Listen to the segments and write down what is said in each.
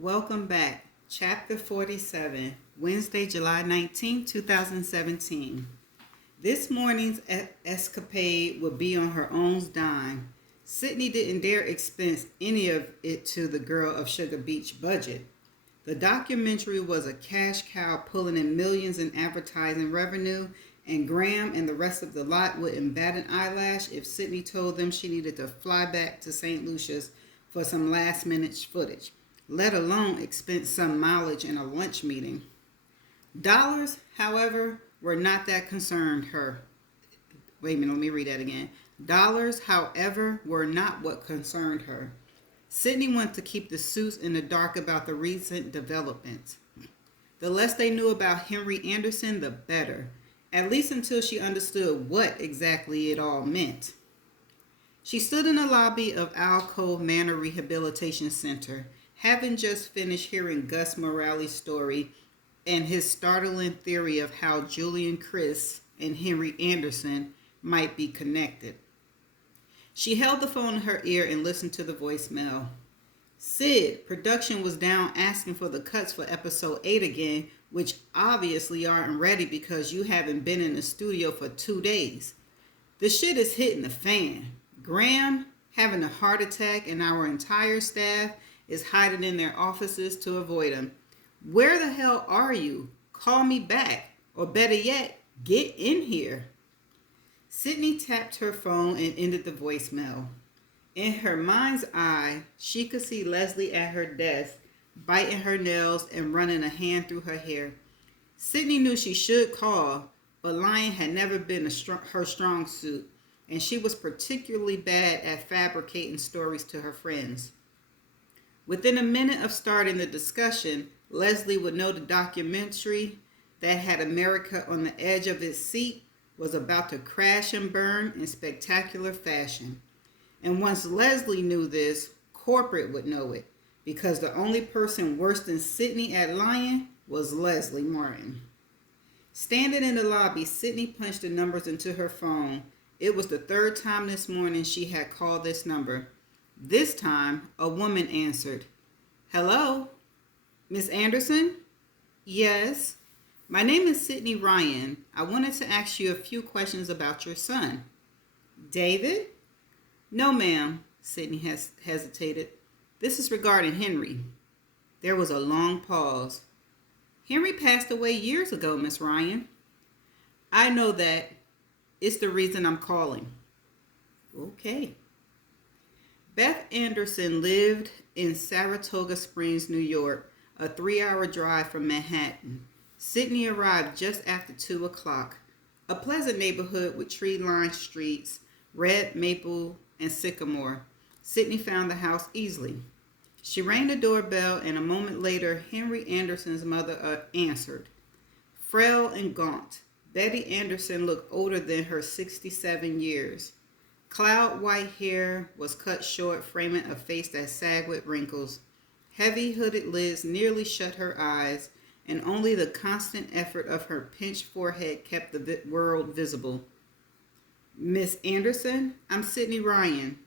Welcome back. Chapter 47, Wednesday, July 19th, 2017. This morning's escapade would be on her own dime. Sydney didn't dare expense any of it to the girl of Sugar Beach budget. The documentary was a cash cow pulling in millions in advertising revenue, and Graham and the rest of the lot wouldn't bat an eyelash if Sydney told them she needed to fly back to St. Lucia's for some last minute footage, let alone expense some mileage in a lunch meeting. Dollars, however, were not that concerned her. Wait a minute, let me read that again. Dollars, however, were not what concerned her. Sydney wanted to keep the suits in the dark about the recent developments. The less they knew about Henry Anderson, the better, at least until she understood what exactly it all meant. She stood in the lobby of Alcove Manor Rehabilitation Center, having just finished hearing Gus Morales' story and his startling theory of how Julian Chris and Henry Anderson might be connected. She held the phone in her ear and listened to the voicemail. Sid, production was down asking for the cuts for episode 8 again, which obviously aren't ready because you haven't been in the studio for 2 days. The shit is hitting the fan. Graham having a heart attack and our entire staff is hiding in their offices to avoid him. Where the hell are you? Call me back. Or better yet, get in here. Sydney tapped her phone and ended the voicemail. In her mind's eye, she could see Leslie at her desk, biting her nails and running a hand through her hair. Sydney knew she should call, but lying had never been her strong suit, and she was particularly bad at fabricating stories to her friends. Within a minute of starting the discussion, Leslie would know the documentary that had America on the edge of its seat was about to crash and burn in spectacular fashion. And once Leslie knew this, corporate would know it, because the only person worse than Sydney at lying was Leslie Martin. Standing in the lobby, Sydney punched the numbers into her phone. It was the third time this morning she had called this number. This time, a woman answered. Hello? Miss Anderson? Yes. My name is Sydney Ryan. I wanted to ask you a few questions about your son. David? No, ma'am, Sydney hesitated. This is regarding Henry. There was a long pause. Henry passed away years ago, Miss Ryan. I know that. It's the reason I'm calling. Okay. Beth Anderson lived in Saratoga Springs, New York, a 3-hour drive from Manhattan. Sydney arrived just after 2 o'clock. A pleasant neighborhood with tree-lined streets, red maple and sycamore. Sydney found the house easily. She rang the doorbell, and a moment later, Henry Anderson's mother answered. Frail and gaunt, Betty Anderson looked older than her 67 years. Cloud white hair was cut short, framing a face that sagged with wrinkles. Heavy hooded lids nearly shut her eyes, and only the constant effort of her pinched forehead kept the world visible. Miss Anderson, I'm Sydney Ryan.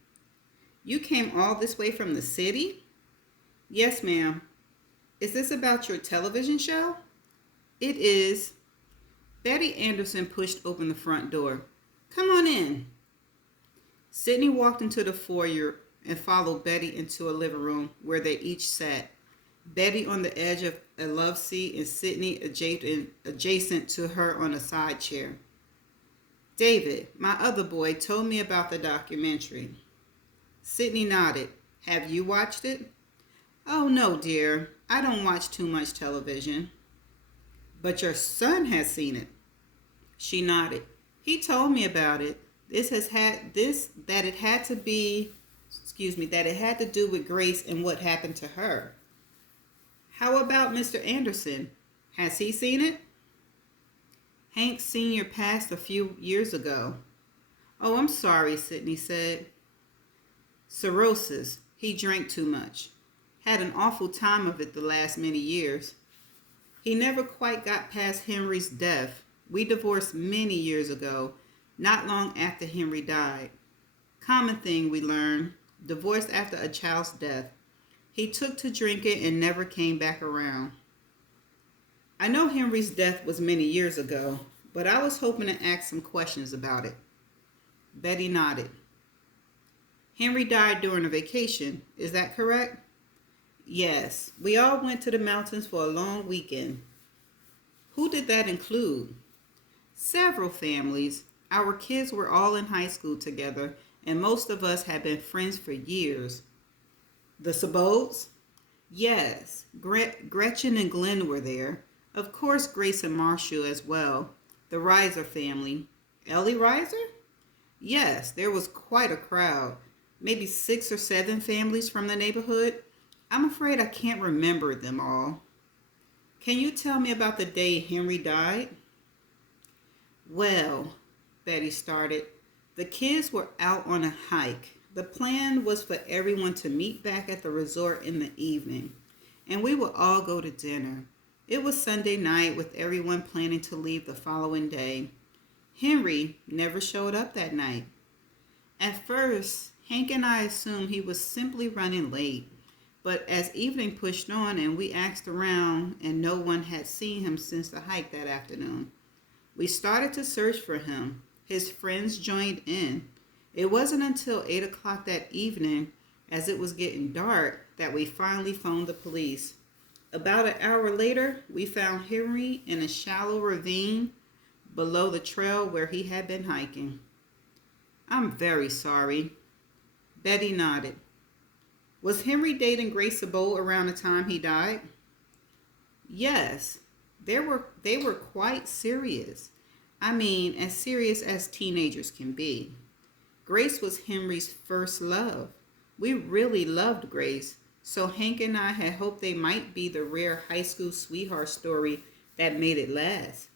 You came all this way from the city? Yes, ma'am. Is this about your television show? It is. Betty Anderson pushed open the front door. Come on in. Sydney walked into the foyer and followed Betty into a living room where they each sat. Betty on the edge of a love seat and Sydney adjacent to her on a side chair. David, my other boy, told me about the documentary. Sydney nodded. Have you watched it? Oh, no, dear. I don't watch too much television. But your son has seen it. She nodded. He told me about it. That it had to do with Grace and what happened to her. How about Mr. Anderson? Has he seen it? Hank Sr. passed a few years ago. Oh, I'm sorry, Sydney said. Cirrhosis. He drank too much. Had an awful time of it the last many years. He never quite got past Henry's death. We divorced many years ago, not long after Henry died. Common thing, we learned. Divorced after a child's death. He took to drinking and never came back around. I know Henry's death was many years ago, but I was hoping to ask some questions about it. Betty nodded. Henry died during a vacation, is that correct? Yes, we all went to the mountains for a long weekend. Who did that include? Several families. Our kids were all in high school together, and most of us had been friends for years. The Sabots? Yes, Gretchen and Glenn were there. Of course, Grace and Marshall as well. The Reiser family. Ellie Reiser? Yes, there was quite a crowd. Maybe 6 or 7 families from the neighborhood. I'm afraid I can't remember them all. Can you tell me about the day Henry died? Well, Betty started, the kids were out on a hike. The plan was for everyone to meet back at the resort in the evening, and we would all go to dinner. It was Sunday night with everyone planning to leave the following day. Henry never showed up that night. At first, Hank and I assumed he was simply running late, but as evening pushed on and we asked around and no one had seen him since the hike that afternoon, we started to search for him. His friends joined in. It wasn't until 8 o'clock that evening, as it was getting dark, that we finally phoned the police. About an hour later, we found Henry in a shallow ravine below the trail where he had been hiking. I'm very sorry. Betty nodded. Was Henry dating Grace Sabot around the time he died? Yes, they were quite serious. I mean, as serious as teenagers can be. Grace was Henry's first love. We really loved Grace, so Hank and I had hoped they might be the rare high school sweetheart story that made it last.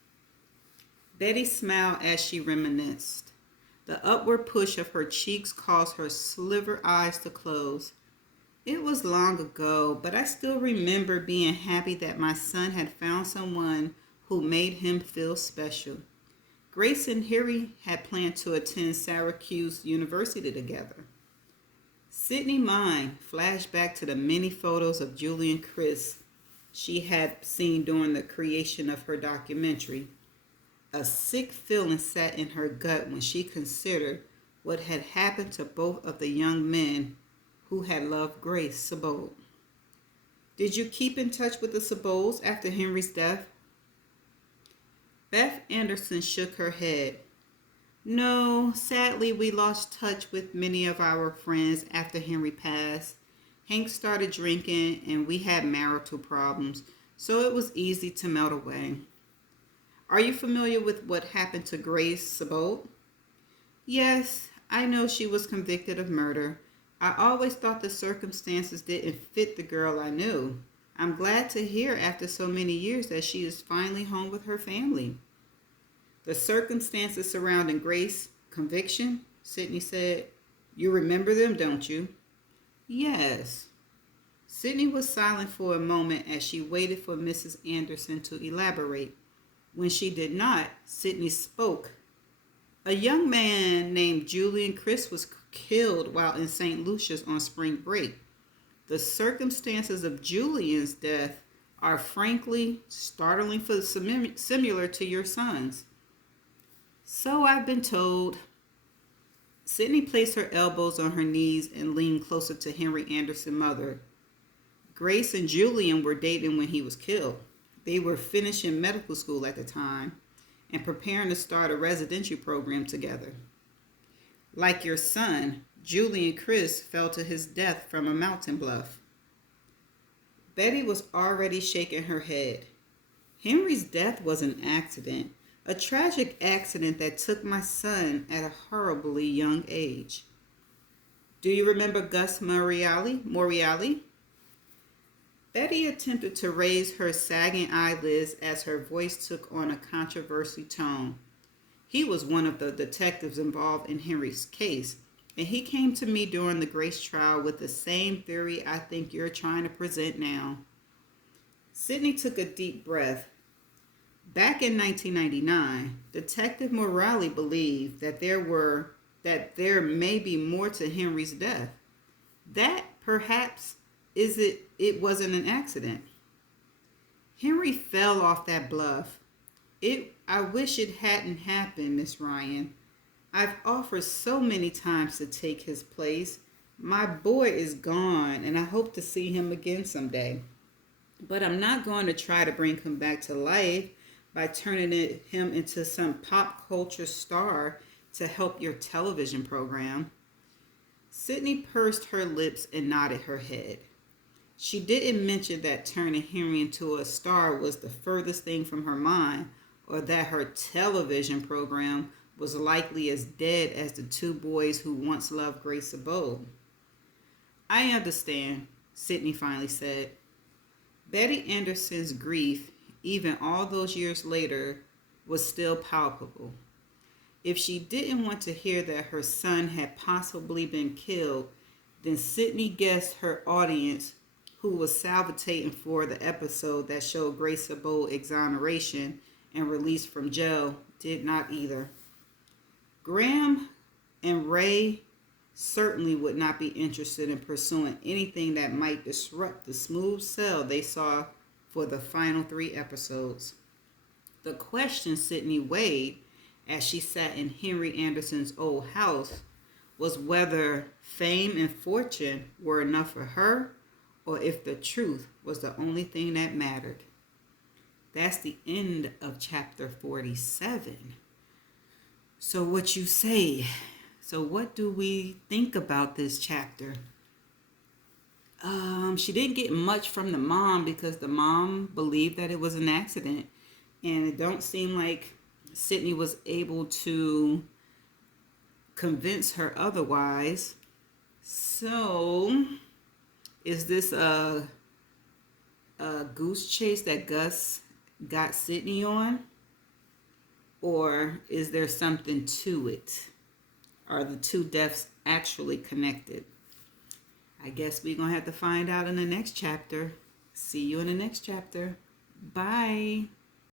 Betty smiled as she reminisced. The upward push of her cheeks caused her sliver eyes to close. It was long ago, but I still remember being happy that my son had found someone who made him feel special. Grace and Harry had planned to attend Syracuse University together. Sydney Mine flashed back to the many photos of Julie and Chris she had seen during the creation of her documentary. A sick feeling sat in her gut when she considered what had happened to both of the young men who had loved Grace Sabot. Did you keep in touch with the Sabots after Henry's death? Beth Anderson shook her head. No, sadly we lost touch with many of our friends after Henry passed. Hank started drinking and we had marital problems, so it was easy to melt away. Are you familiar with what happened to Grace Sabot? Yes, I know she was convicted of murder. I always thought the circumstances didn't fit the girl I knew. I'm glad to hear after so many years that she is finally home with her family. The circumstances surrounding Grace's conviction, Sydney said. You remember them, don't you? Yes. Sydney was silent for a moment as she waited for Mrs. Anderson to elaborate. When she did not, Sydney spoke. A young man named Julian Chris was killed while in St. Lucia's on spring break. The circumstances of Julian's death are frankly startlingly similar to your son's. So I've been told. Sydney placed her elbows on her knees and leaned closer to Henry Anderson's mother. Grace and Julian were dating when he was killed. They were finishing medical school at the time and preparing to start a residential program together. Like your son, Julian Chris fell to his death from a mountain bluff. Betty was already shaking her head. Henry's death was an accident, a tragic accident that took my son at a horribly young age. Do you remember Gus Moriali? Betty attempted to raise her sagging eyelids as her voice took on a controversial tone. He was one of the detectives involved in Henry's case, and he came to me during the Grace trial with the same theory I think you're trying to present now. Sydney took a deep breath. Back in 1999, Detective Morale believed that there may be more to Henry's death. That, perhaps, it wasn't an accident. Henry fell off that bluff. I wish it hadn't happened, Miss Ryan. I've offered so many times to take his place. My boy is gone, and I hope to see him again someday. But I'm not going to try to bring him back to life by turning him into some pop culture star to help your television program. Sydney pursed her lips and nodded her head. She didn't mention that turning Henry into a star was the furthest thing from her mind, or that her television program was likely as dead as the two boys who once loved Grace Abode. I understand, Sydney finally said. Betty Anderson's grief, even all those years later, was still palpable. If she didn't want to hear that her son had possibly been killed, then Sydney guessed her audience, who was salivating for the episode that showed Grace Abode exoneration and release from jail, did not either. Graham and Ray certainly would not be interested in pursuing anything that might disrupt the smooth sail they saw for the final 3 episodes. The question Sydney weighed as she sat in Henry Anderson's old house was whether fame and fortune were enough for her, or if the truth was the only thing that mattered. That's the end of chapter 47. So what you say? So what do we think about this chapter? She didn't get much from the mom because the mom believed that it was an accident. And it don't seem like Sydney was able to convince her otherwise. So, is this a goose chase that Gus got Sydney on? Or is there something to it? Are the 2 deaths actually connected? I guess we're going to have to find out in the next chapter. See you in the next chapter. Bye.